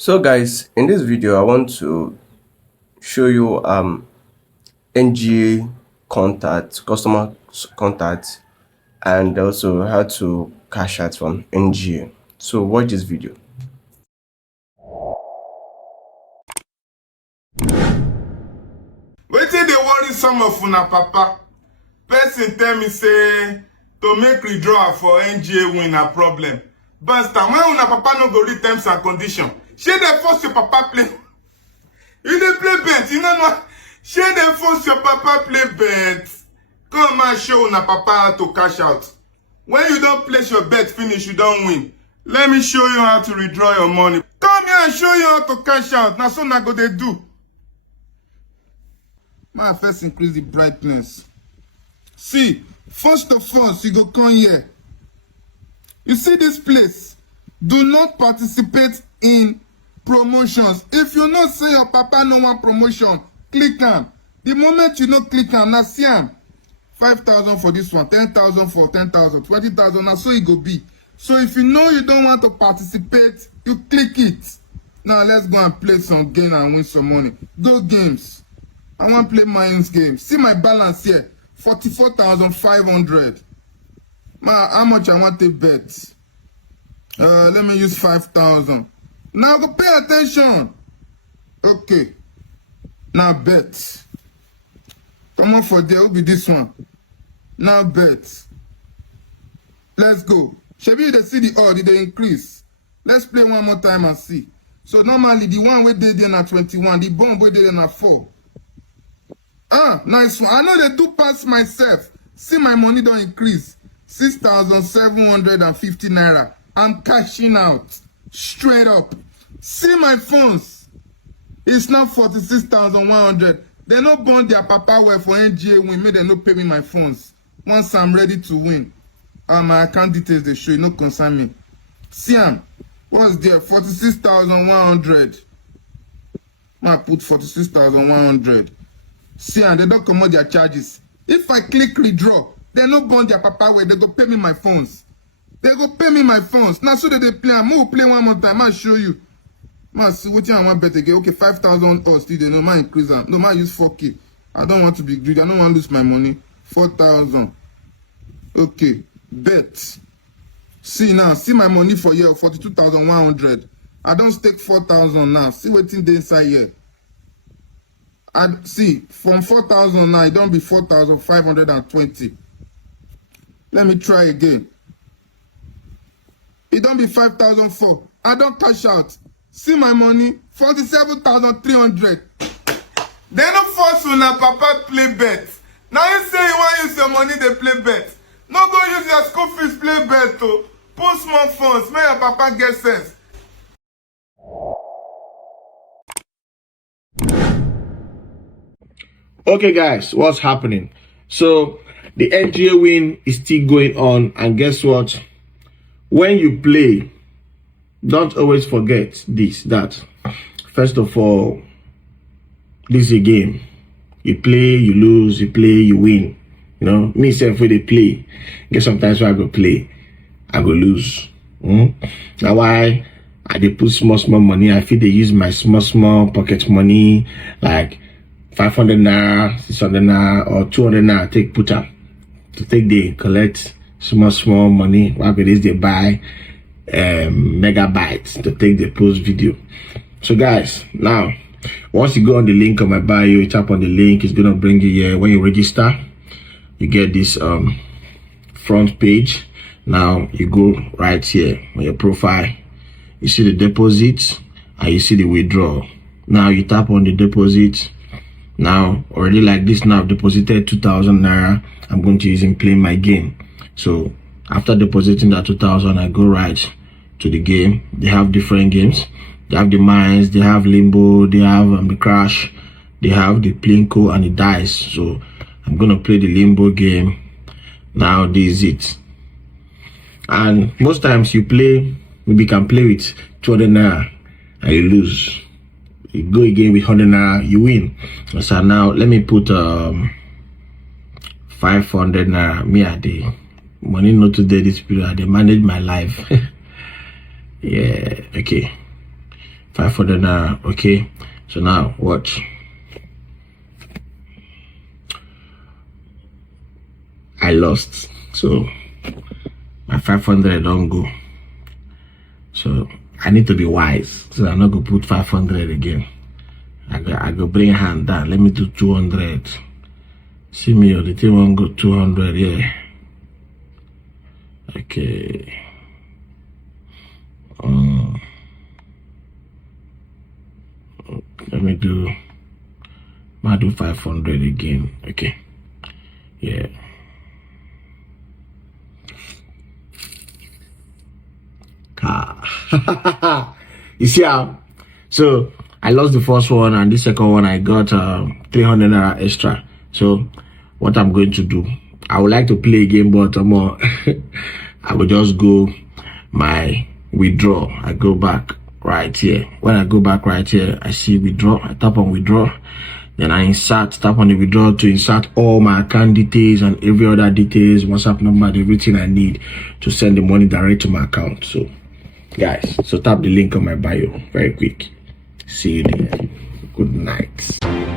So guys, in this video I want to show you NGA contact, customer contact, and also how to cash out from NGA. So watch this video. Wetin dey worry some of una papa? Person tell me say to make withdrawal for NGAwin na problem. But when una papa no go read terms and conditions, shey dey force your papa play. You dey play bet, you know. Shey dey force your papa play bet. Come and show una papa how to cash out. When you don place your bet finish, you don win. Let me show you how to withdraw your money. Come here and show you how to cash out. Na so una go dey do. My first increase the brightness. See, first of all, you go come here. You see this place? Do not participate in promotions. If you know say your papa no want promotion, click am. The moment you no click am, na see am. 5,000 for this one, 10,000 for 10,000, 20,000, na so it go be. So if you know you don't want to participate, you click it. Now let's go and play some game and win some money. Go games. I want to play Minds game. See my balance here. 44,500. How much I want to bet? Let me use 5,000. Now go pay attention. Okay. Now bet. Come on for there. Will be this one. Now bet. Let's go. Shebi they see the odd, they increase. Let's play one more time and see. So normally the one we did there na 21. The bomb we did there na 4. Nice one. I know they do pass myself. See my money don't increase. 6,750 naira. I'm cashing out. Straight up. See my phones. It's now 46,100. They no bond their papa well for NGAwin. May they no pay me my phones. Once I'm ready to win. My account details they show you. No concern me. See am. What's there? 46,100. I put 46,100. See, and they don't come out their charges. If I click withdraw, they no bond their papa way. They go pay me my phones. They go pay me my phones. Now so that they play. I'm gonna play one more time. I'll show you. Man, see what I want bet again. Okay, 5,000 or still they no man increase them. No man use 4K. I don't want to be greedy. I don't want to lose my money. 4,000. Okay, bet. See now, see my money for here 42,100. I don't stake 4,000 now. See what's in the inside here. I see from 4,000 now, it don't be 4,520. Let me try again. It don't be 5,004. I don't cash out. See my money, 47,300. They no force una papa play bet. Now you say you want to use your money, they play bet. No go use your school fees play bet to put small funds. Make your papa get sense. Okay guys, what's happening? So the NGAwin is still going on, and guess what? When you play, don't always forget that first of all, this is a game. You play, you lose, you play, you win. You know, me self when they play, guess sometimes when I go play, I go lose. Now why I dey put small money, I feel they use my small pocket money, like 500 naira, 600 naira, or 200 naira, take put up to take the collect small money. Why go this they buy megabytes to take the post video. So guys, now once you go on the link on my bio, you tap on the link, it's gonna bring you here. When you register, you get this front page. Now you go right here on your profile, you see the deposit and you see the withdrawal. Now you tap on the deposit. Now already like this, now I've deposited 2,000 naira. I'm going to use in playing my game. So after depositing that 2,000, I go right to the game. They have different games. They have the mines, they have limbo, they have the crash, they have the plinko and the dice. So I'm gonna play the limbo game. Now this is it. And most times you play, maybe you can play with 200 naira and you lose. You go again with 100 naira, you win. So now let me put 500 naira. Me at the money not today this period. They manage my life. Yeah, okay. 500 naira. Okay, so now watch. I lost, so my 500 don't go. So I need to be wise, so I'm not gonna put 500 again. I go bring hand down. Let me do 200. See me, the thing won't go 200. Yeah. Okay. Let me do. I'll do 500 again. Okay. Yeah. You see how? So I lost the first one, and the second one I got 300 naira extra. So what I'm going to do, I would like to play again, but I will just go my withdraw. I go back right here. When I go back right here, I see withdraw. I tap on withdraw. Then I tap on the withdraw to insert all my account details and every other details, WhatsApp number, everything I need to send the money direct to my account. So guys, so tap the link on my bio very quick. See you there. Good night.